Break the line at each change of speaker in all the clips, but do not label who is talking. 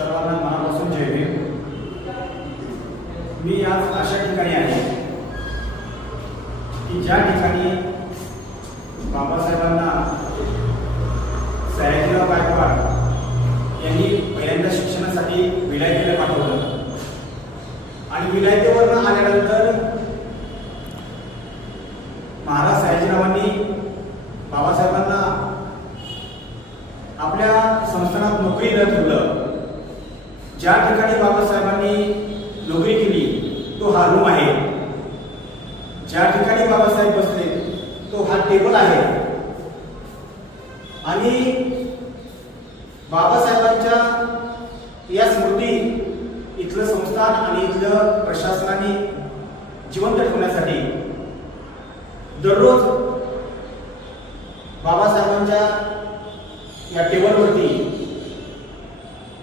सर्वांना मनापासून जय भीम. मी आज अशा ठिकाणी आहे की ज्या ठिकाणी बाबासाहेबांना सयाजीराव गायकवाड यांनी पहिल्यांदा शिक्षणासाठी विलायतेला पाठवलं. आणि विलायतेवरनं आल्यानंतर महाराज सयाजीरावांनी बाबासाहेबांना आपल्या संस्थानात नोकरी न ठेवलं ज्या ठिकाणी बाबासाहेबांनी नोकरी केली तो हा रूम आहे. ज्या ठिकाणी बाबासाहेब बसले तो हा टेबल आहे. आणि बाबासाहेबांच्या या स्मृती इथलं संस्थान आणि इथलं प्रशासनाने जिवंत ठेवण्यासाठी दररोज बाबासाहेबांच्या या टेबलवरती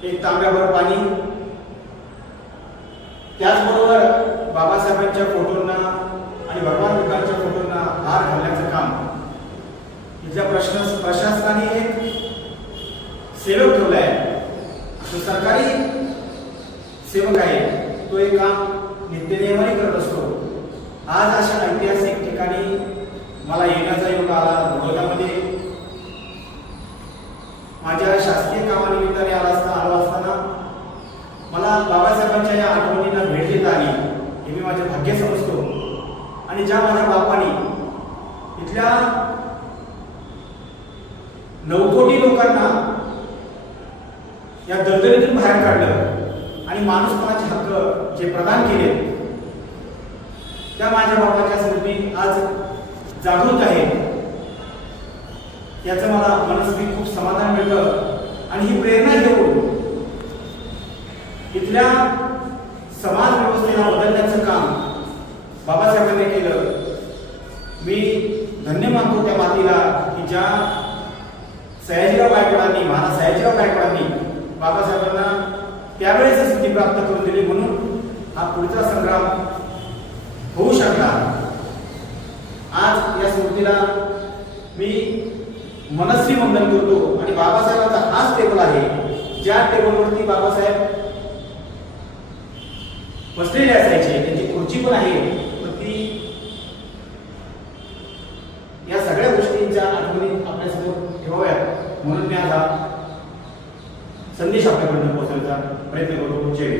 एक तांब्याभर पाणी. त्याचबरोबर बाबासाहेबांच्या फोटोंना आणि भगवान बुद्धांच्या फोटोंना हार घालण्याचं काम. इथल्या प्रश्न प्रशासनाने एक सेवक ठेवलाय. जो सरकारी सेवक आहे तो एक काम नित्यनियमाने करत असतो. आज अशा ऐतिहासिक ठिकाणी मला येण्याचा योग आला बडोद्यामध्ये माझ्या शासकीय कामानिमित्ताने आला असता मला बाबासाहेबांच्या या आठवणींना भेट देता आली हे मी माझे भाग्य समजतो. आणि ज्या माझ्या बापाने इथल्या नवकोटी लोकांना या दलदलीतून बाहेर काढलं आणि माणूसपणाचे हक्क जे प्रदान केले त्या माझ्या बापाच्या स्मृती आज जागृत आहे. याचं मला मनस्वी खूप समाधान मिळतं आणि ही प्रेरणा घेऊन इथल्या समाज व्यवस्थेला बदलण्याचं काम बाबासाहेबांनी केलं. मी धन्य मानतो त्या मातीला की ज्या सयाजीराव गायकवाडांनी महाराज सयाजीराव गायकवाडांनी बाबासाहेबांना त्यावेळेस स्थिती प्राप्त करून दिली म्हणून हा पुढचा संग्राम होऊ शकला. आज या स्मृतीला मी मनस्वी वंदन करतो आणि बाबासाहेबांचा हाच टेबल आहे. ज्या टेबलवरती बाबासाहेब बसलेले असायचे. त्यांची खुर्ची पण आहे. तर ती या सगळ्या गोष्टींच्या आठवणी आपल्यासमोर ठेवाव्यात. म्हणून मी आता संदेश आपल्याकडून पोहोचवण्याचा प्रयत्न करतो. जय